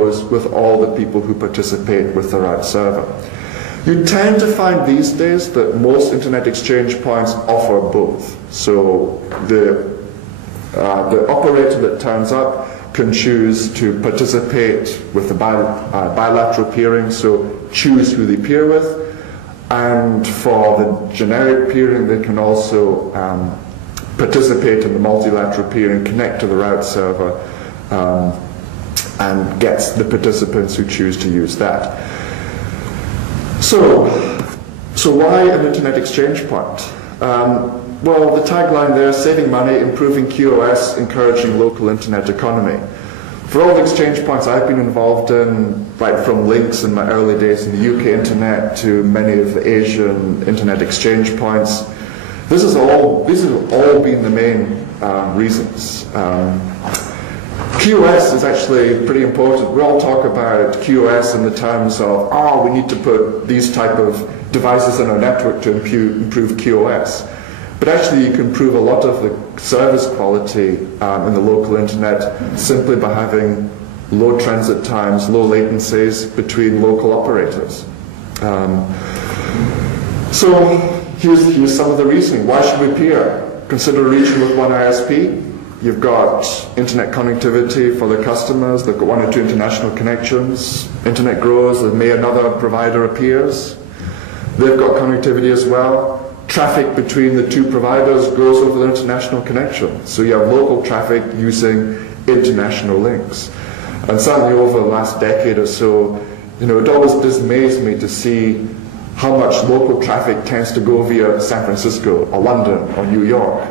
with all the people who participate with the route server. You tend to find these days that most internet exchange points offer both. So the operator that turns up can choose to participate with the bilateral peering, so choose who they peer with, and for the generic peering they can also participate in the multilateral peering, connect to the route server, and gets the participants who choose to use that. So why an internet exchange point? Well, the tagline there is saving money, improving QoS, encouraging local internet economy. For all the exchange points I've been involved in, right from links in my early days in the UK internet to many of the Asian internet exchange points, these have all been the main reasons. QoS is actually pretty important. We all talk about QoS in the terms of, we need to put these type of devices in our network to improve QoS. But actually you can improve a lot of the service quality in the local internet simply by having low transit times, low latencies between local operators. So here's some of the reasoning. Why should we peer? Consider a region with one ISP. You've got internet connectivity for the customers. They've got one or two international connections. Internet grows, and may another provider appears. They've got connectivity as well. Traffic between the two providers grows over the international connection. So you have local traffic using international links. And certainly over the last decade or so, it always dismays me to see how much local traffic tends to go via San Francisco or London or New York,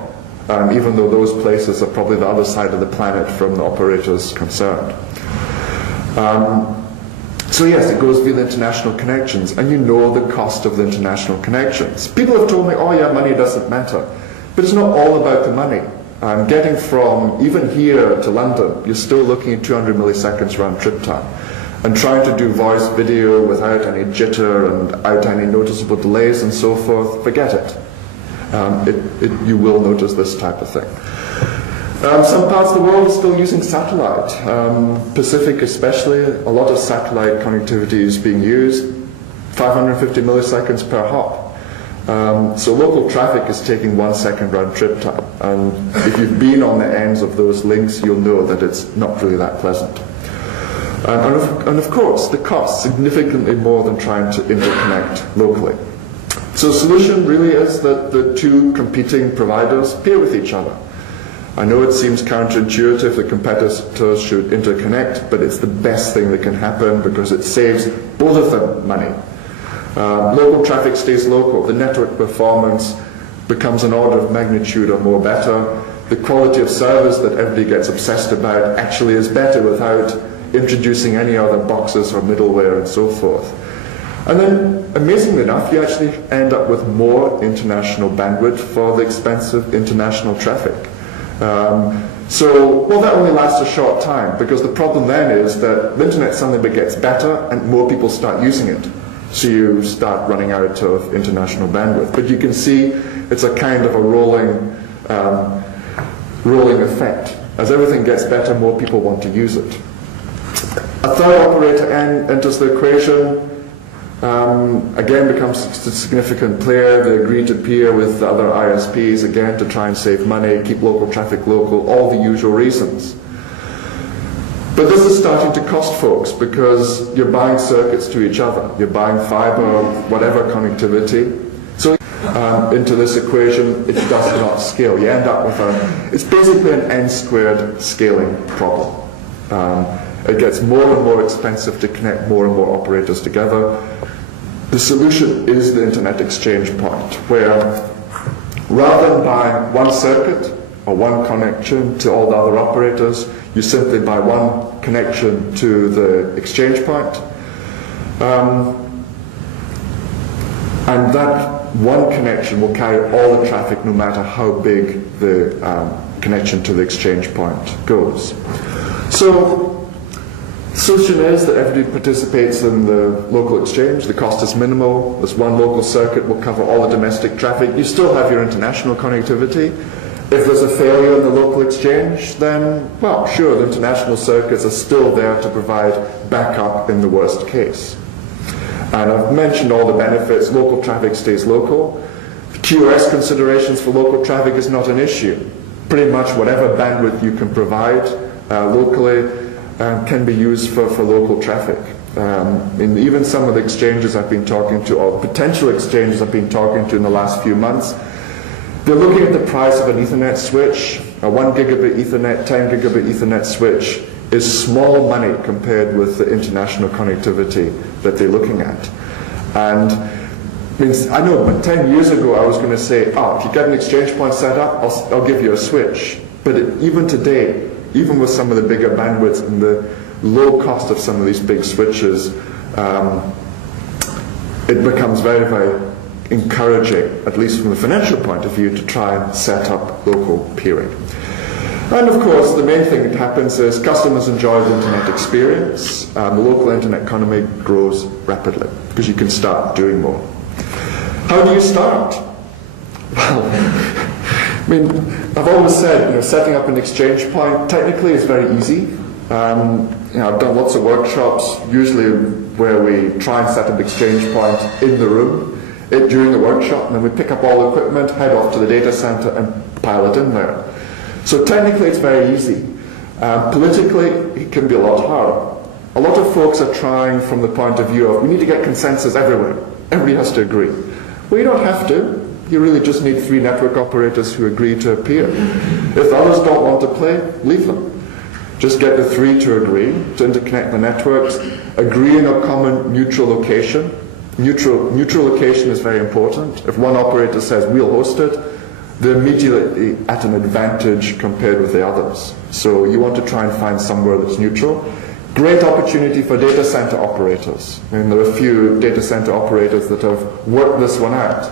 even though those places are probably the other side of the planet from the operators concerned. So yes, it goes via the international connections, and you know the cost of the international connections. People have told me, oh yeah, money doesn't matter. But it's not all about the money. Getting from even here to London, you're still looking at 200 milliseconds round trip time. And trying to do voice video without any jitter and without any noticeable delays and so forth, forget it. You will notice this type of thing. Some parts of the world are still using satellite. Pacific especially, a lot of satellite connectivity is being used, 550 milliseconds per hop. So local traffic is taking 1 second round trip time. And if you've been on the ends of those links, you'll know that it's not really that pleasant. And of course, the cost significantly more than trying to interconnect locally. So the solution really is that the two competing providers peer with each other. I know it seems counterintuitive that competitors should interconnect, but it's the best thing that can happen because it saves both of them money. Local traffic stays local. The network performance becomes an order of magnitude or more better. The quality of service that everybody gets obsessed about actually is better without introducing any other boxes or middleware and so forth. And then, amazingly enough, you actually end up with more international bandwidth for the expensive international traffic. Well, that only lasts a short time, because the problem then is that the internet suddenly gets better and more people start using it. So you start running out of international bandwidth. But you can see it's a kind of a rolling effect. As everything gets better, more people want to use it. A third operator enters the equation. Again becomes a significant player. They agree to peer with the other ISPs, again to try and save money, keep local traffic local, all the usual reasons. But this is starting to cost folks because you're buying circuits to each other. You're buying fiber, whatever connectivity. So into this equation, it does not scale. You end up with it's basically an n-squared scaling problem. It gets more and more expensive to connect more and more operators together. The solution is the internet exchange point, where rather than buying one circuit or one connection to all the other operators, you simply buy one connection to the exchange point. And that one connection will carry all the traffic no matter how big the connection to the exchange point goes. So the solution is that everybody participates in the local exchange. The cost is minimal. This one local circuit will cover all the domestic traffic. You still have your international connectivity, If there's a failure in the local exchange, then, well, sure, the international circuits are still there to provide backup in the worst case. And I've mentioned all the benefits. Local traffic stays local. QoS considerations for local traffic is not an issue. Pretty much whatever bandwidth you can provide locally can be used for local traffic. In even some of the exchanges I've been talking to, or potential exchanges I've been talking to in the last few months, they're looking at the price of an Ethernet switch. A 1 gigabit Ethernet, 10 gigabit Ethernet switch is small money compared with the international connectivity that they're looking at. And I know 10 years ago I was going to say, oh, if you get an exchange point set up, I'll give you a switch. But even today, even with some of the bigger bandwidths and the low cost of some of these big switches, it becomes very, very encouraging, at least from the financial point of view, to try and set up local peering. And of course, the main thing that happens is customers enjoy the internet experience, the local internet economy grows rapidly because you can start doing more. How do you start? Well, I mean, I've always said, setting up an exchange point technically is very easy. I've done lots of workshops, usually where we try and set up an exchange point in the room during the workshop, and then we pick up all the equipment, head off to the data center, and pile it in there. So technically, it's very easy. Politically, it can be a lot harder. A lot of folks are trying from the point of view of we need to get consensus everywhere. Everybody has to agree. Well, you don't have to. You really just need 3 network operators who agree to appear. If others don't want to play, leave them. Just get the 3 to agree to interconnect the networks, agree on a common neutral location. Neutral location is very important. If one operator says we'll host it, they're immediately at an advantage compared with the others. So you want to try and find somewhere that's neutral. Great opportunity for data center operators. And there are a few data center operators that have worked this one out.